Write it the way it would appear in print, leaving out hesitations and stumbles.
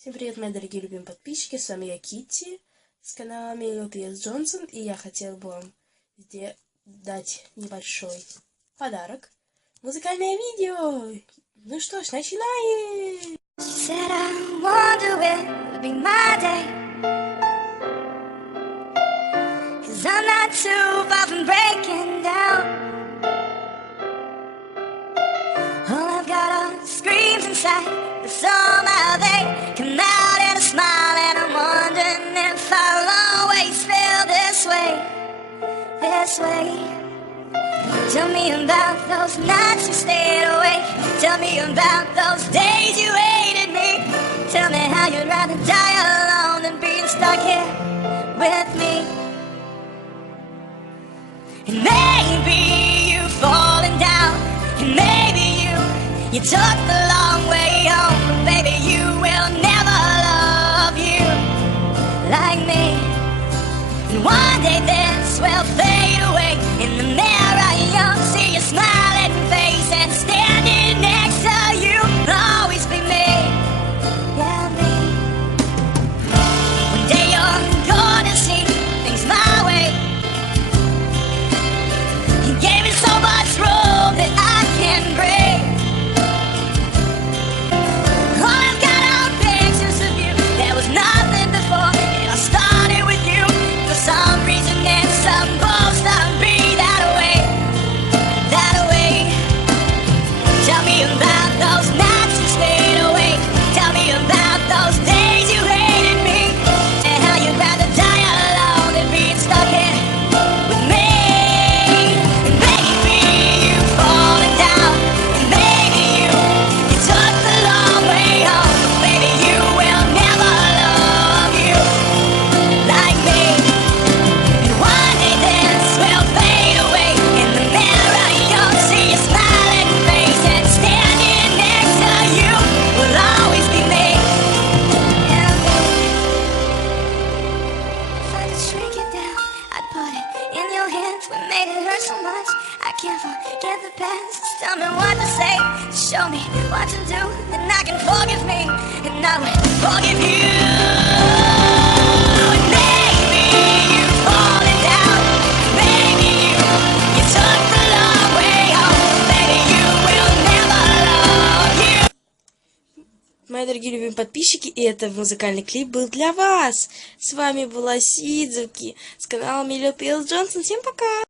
Всем привет, мои дорогие любимые подписчики, с вами я, Китти, с канала Миллион Пи-эс Джонсон, и я хотела бы вам дать небольшой подарок. Музыкальное видео! Ну что ж, начинаем! But somehow they come out in a smile, and I'm wondering if I'll always feel this way, this way. Tell me about those nights you stayed awake. Tell me about those days you hated me. Tell me how you'd rather die alone than being stuck here with me. And maybe you've fallen down, and maybe you took the long way home, but baby, you will never love you like me. And one day this will fade away. In the mirror you'll see your smiling face, and standing next to you will always be me, yeah, me. One day you're gonna see things my way. You gave me so much room that I can breathe. We made it hurt so much, I can't forget the past. Just tell me what to say, show me what to do, then I can forgive me, and I will forgive you. And maybe you've fallen down, maybe you took the long way home, maybe you will never love you. Мои дорогие любимые подписчики, и этот музыкальный клип был для вас. С вами была Сидзуки с канала Миллион Пи-эс Джонсон. Всем пока!